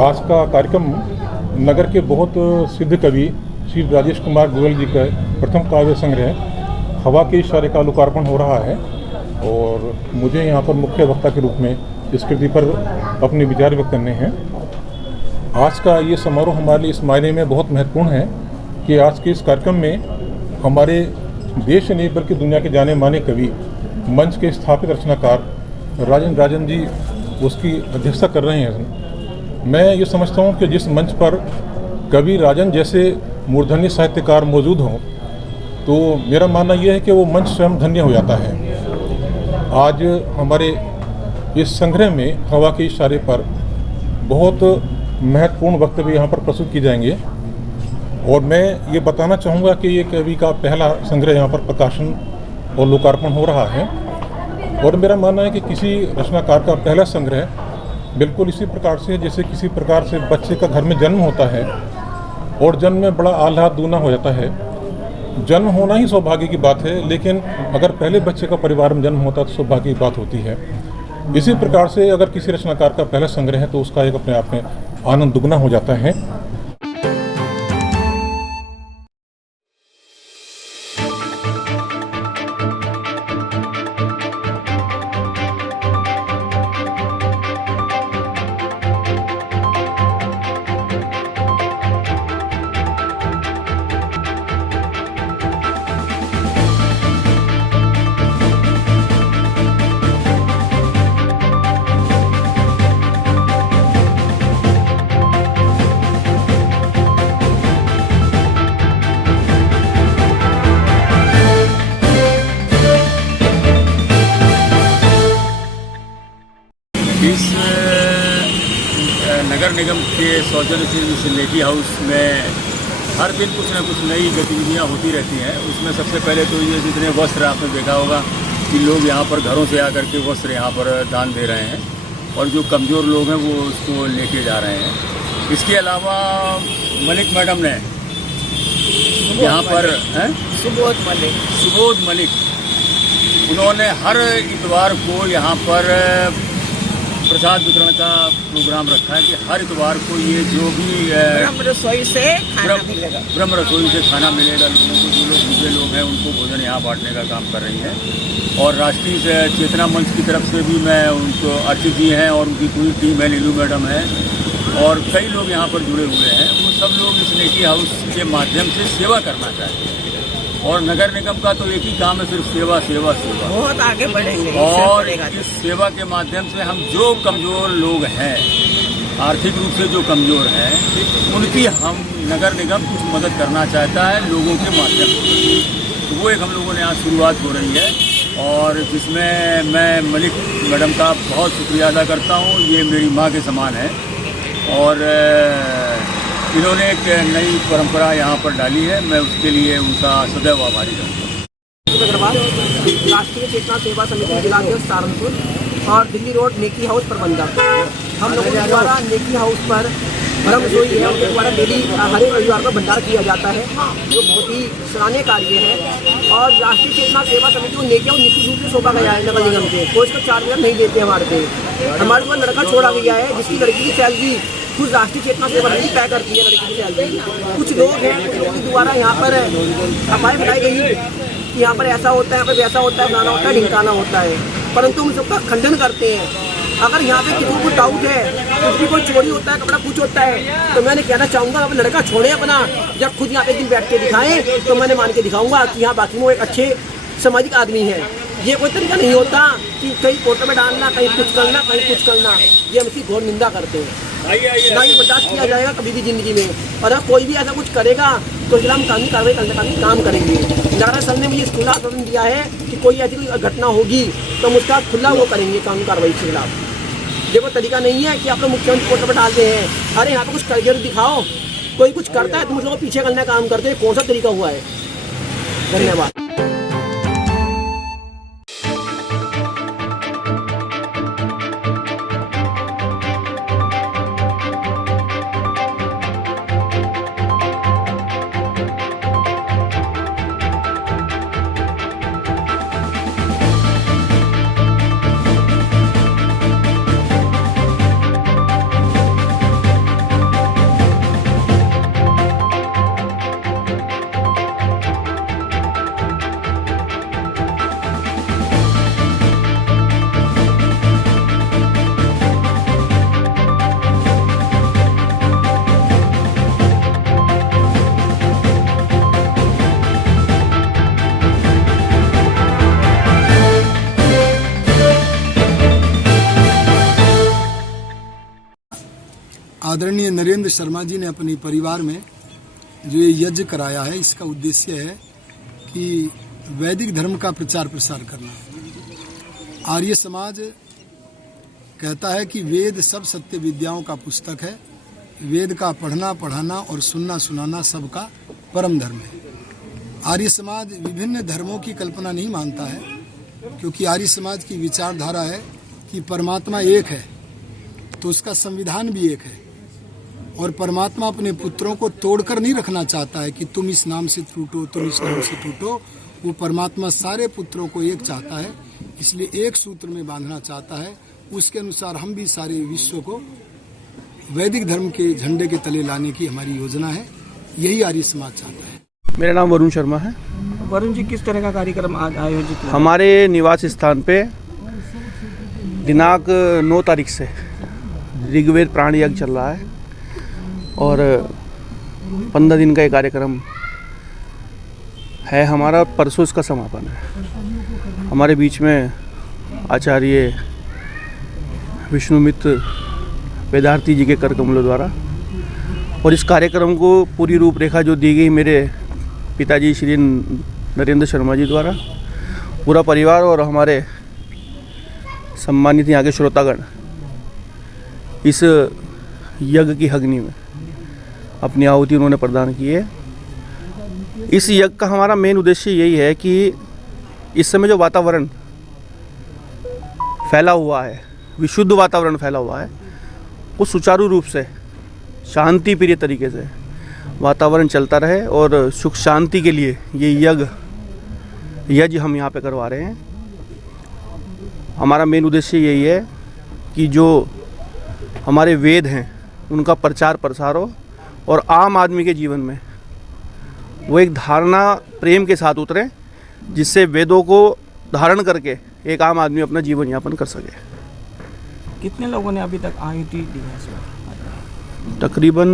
आज का कार्यक्रम नगर के बहुत सिद्ध कवि श्री राजेश कुमार गोयल जी का प्रथम काव्य संग्रह हवा के इशारे का लोकार्पण हो रहा है और मुझे यहाँ पर मुख्य वक्ता के रूप में इस कृति पर अपने विचार व्यक्त करने हैं। आज का ये समारोह हमारे लिए इस मायने में बहुत महत्वपूर्ण है कि आज के इस कार्यक्रम में हमारे देश नहीं बल्कि दुनिया के जाने माने कवि, मंच के स्थापित रचनाकार राजन जी उसकी अध्यक्षता कर रहे हैं। मैं ये समझता हूँ कि जिस मंच पर कवि राजन जैसे मूर्धन्य साहित्यकार मौजूद हों तो मेरा मानना यह है कि वो मंच स्वयं धन्य हो जाता है। आज हमारे इस संग्रह में हवा के इशारे पर बहुत महत्वपूर्ण वक्तव्य यहाँ पर प्रस्तुत किए जाएंगे और मैं ये बताना चाहूँगा कि ये कवि का पहला संग्रह यहाँ पर प्रकाशन और लोकार्पण हो रहा है और मेरा मानना है कि किसी रचनाकार का पहला संग्रह बिल्कुल इसी प्रकार से जैसे किसी प्रकार से बच्चे का घर में जन्म होता है और जन्म में बड़ा आह्लाद दूना हो जाता है। जन्म होना ही सौभाग्य की बात है, लेकिन अगर पहले बच्चे का परिवार में जन्म होता है तो सौभाग्य की बात होती है। इसी प्रकार से अगर किसी रचनाकार का पहला संग्रह है तो उसका एक अपने आप में आनंद दुगना हो जाता है। इस नगर निगम के सौजन्य से इस नेकी हाउस में हर दिन कुछ ना कुछ नई गतिविधियां होती रहती हैं। उसमें सबसे पहले तो ये जितने वस्त्र आपने देखा होगा कि लोग यहाँ पर घरों से आकर के वस्त्र यहाँ पर दान दे रहे हैं और जो कमज़ोर लोग हैं वो उसको लेके जा रहे हैं। इसके अलावा मलिक मैडम ने यहाँ पर सुबोध मलिक उन्होंने हर इतवार को यहाँ पर प्रसाद वितरण का प्रोग्राम रखा है कि हर इतवार को ये जो भी ब्रह्म रसोई से खाना मिलेगा लोगों को, जो लोग दूसरे लोग हैं उनको भोजन यहाँ बांटने का काम कर रही है। और राष्ट्रीय चेतना मंच की तरफ से भी मैं उनको अर्चित जी हैं और उनकी पूरी टीम है, नीलू मैडम है और कई लोग यहाँ पर जुड़े हुए हैं। वो सब लोग इस नेकी हाउस के माध्यम से सेवा करना चाहते हैं और नगर निगम का तो एक ही काम है, सिर्फ सेवा सेवा सेवा। बहुत आगे बढ़ेंगे और इस सेवा के माध्यम से हम जो कमज़ोर लोग हैं, आर्थिक रूप से जो कमज़ोर हैं, उनकी हम नगर निगम कुछ मदद करना चाहता है लोगों के माध्यम से। तो वो एक हम लोगों ने आज शुरुआत हो रही है और जिसमें मैं मलिक मैडम का बहुत शुक्रिया अदा करता हूँ। ये मेरी माँ के समान है और इन्होंने एक नई परंपरा यहाँ पर डाली है। मैं उसके लिए उनका सदैव आभारी रहूँगा। अग्रवाल, राष्ट्रीय चेतना सेवा समिति जिलाध्यक्ष सहारनपुर और दिल्ली रोड नेकी हाउस प्रबंधक। हम लोगों के द्वारा नेकी हाउस पर ब्रह्म रसोई है उनके द्वारा डेली हर एक रविवार को भंडारा किया जाता है जो बहुत ही सराहनीय कार्य है। और राष्ट्रीय चेतना सेवा समिति को नेकी हाउस निश्चित रूप से सौंपा गया है नगर निगम से। कोई इसको 4 मिनट नहीं देते हमारे पे। हमारे को लड़का छोड़ा गया है जिसकी लड़की की सैलरी खुद राष्ट्रीय चेतना सेवा समिति तय करती है। लड़की की सैलरी कुछ लोग हैं, कुछ लोगों के द्वारा यहाँ पर अफवाहें बताई गई कि यहाँ पर ऐसा होता है, यहाँ पर वैसा होता है, फलाना होता है, ढिमकाना होता है, परंतु हम सबका खंडन करते हैं। अगर यहाँ पे किसी को डाउट है, कुछ भी कोई चोरी होता है, कपड़ा कुछ होता है, तो मैंने कहना चाहूँगा अब लड़का छोड़े अपना, जब खुद यहाँ पे एक दिन बैठ के दिखाएं तो मैंने मान के दिखाऊंगा कि यहाँ बाकी वो एक अच्छे सामाजिक आदमी है। ये कोई तरीका नहीं होता कि कहीं फोटो में डालना, कहीं कुछ करना, कहीं कुछ करना। ये हम इसकी घोर निंदा करते हैं। ना ही बर्दाश्त किया जाएगा कभी भी जिंदगी में। और अगर कोई भी ऐसा कुछ करेगा तो इसलिए हम कानूनी कार्रवाई करने का काम करेंगे। नगर सर ने मुझे इस खुला आश्वासन दिया है कि कोई ऐसी घटना होगी तो हम उसका खुला वो करेंगे कानूनी कार्रवाई के खिलाफ। देखो तरीका नहीं है कि आप लोग मुख्यमंत्री फोटो पर डालते हैं, अरे यहाँ पे कुछ करके दिखाओ। कोई कुछ करता है तो मुझे लोग पीछे करने का काम करते हैं। कौन सा तरीका हुआ है? धन्यवाद। आदरणीय नरेंद्र शर्मा जी ने अपने परिवार में जो ये यज्ञ कराया है, इसका उद्देश्य है कि वैदिक धर्म का प्रचार प्रसार करना। आर्य समाज कहता है कि वेद सब सत्य विद्याओं का पुस्तक है। वेद का पढ़ना, पढ़ाना और सुनना, सुनाना सबका परम धर्म है। आर्य समाज विभिन्न धर्मों की कल्पना नहीं मानता है, क्योंकि आर्य समाज की विचारधारा है कि परमात्मा एक है, तो उसका संविधान भी एक है। और परमात्मा अपने पुत्रों को तोड़कर नहीं रखना चाहता है कि तुम इस नाम से टूटो, तुम इस नाम से टूटो। वो परमात्मा सारे पुत्रों को एक चाहता है, इसलिए एक सूत्र में बांधना चाहता है। उसके अनुसार हम भी सारे विश्व को वैदिक धर्म के झंडे के तले लाने की हमारी योजना है। यही आर्य समाज चाहता है। मेरा नाम वरुण शर्मा है। वरुण जी, किस तरह का कार्यक्रम आज आयोजित हुआ? हमारे निवास स्थान पे दिनांक 9 तारीख से ऋग्वेद प्राण यज्ञ चल रहा है और 15 दिन का ये कार्यक्रम है हमारा। परसों इसका समापन है। हमारे बीच में आचार्य विष्णुमित्र वेदार्थी जी के कर कमलों द्वारा, और इस कार्यक्रम को पूरी रूपरेखा जो दी गई मेरे पिताजी श्री नरेंद्र शर्मा जी द्वारा, पूरा परिवार और हमारे सम्मानित यहाँ के श्रोतागण इस यज्ञ की अग्नि में अपनी आहुति उन्होंने प्रदान की है। इस यज्ञ का हमारा मेन उद्देश्य यही है कि इस समय जो वातावरण फैला हुआ है, विशुद्ध वातावरण फैला हुआ है, वो सुचारू रूप से शांति प्रिय तरीके से वातावरण चलता रहे और सुख शांति के लिए ये यज्ञ हम यहाँ पे करवा रहे हैं। हमारा मेन उद्देश्य यही है कि जो हमारे वेद हैं उनका प्रचार प्रसार हो और आम आदमी के जीवन में वो एक धारणा प्रेम के साथ उतरे, जिससे वेदों को धारण करके एक आम आदमी अपना जीवन यापन कर सके। कितने लोगों ने अभी तक आहुति दी है इसमें? तकरीबन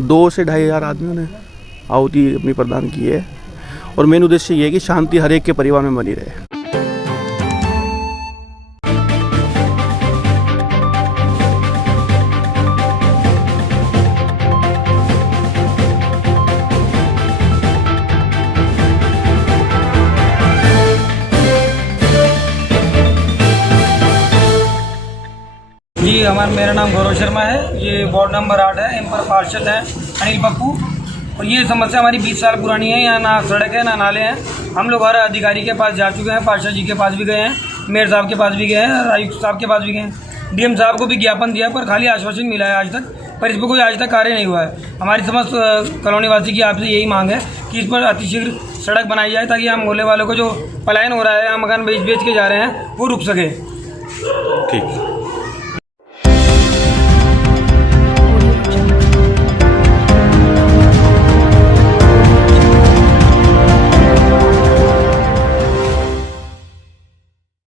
2 से 2,500 आदमियों ने आहुति अपनी प्रदान की है और मेन उद्देश्य ये है कि शांति हर एक के परिवार में बनी रहे। जी मेरा नाम गौरव शर्मा है। ये वार्ड नंबर 8 है। इन पर पार्षद हैं अनिल पप्पू। और ये समस्या हमारी 20 साल पुरानी है। यहाँ ना सड़क है ना नाले हैं। हम लोग हर अधिकारी के पास जा चुके हैं, पार्षद जी के पास भी गए हैं, मेयर साहब के पास भी गए हैं, आयुक्त साहब के पास भी गए हैं, डीएम साहब को भी ज्ञापन दिया, पर खाली आश्वासन मिला है आज तक, पर इस पर कोई आज तक कार्य नहीं हुआ है। हमारी समस्त कॉलोनी वासी की आपसे यही मांग है कि इस पर अतिशीघ्र सड़क बनाई जाए, ताकि हम मोहल्ले वालों को जो पलायन हो रहा है, हम मकान बेच के जा रहे हैं, वो रुक सके। ठीक।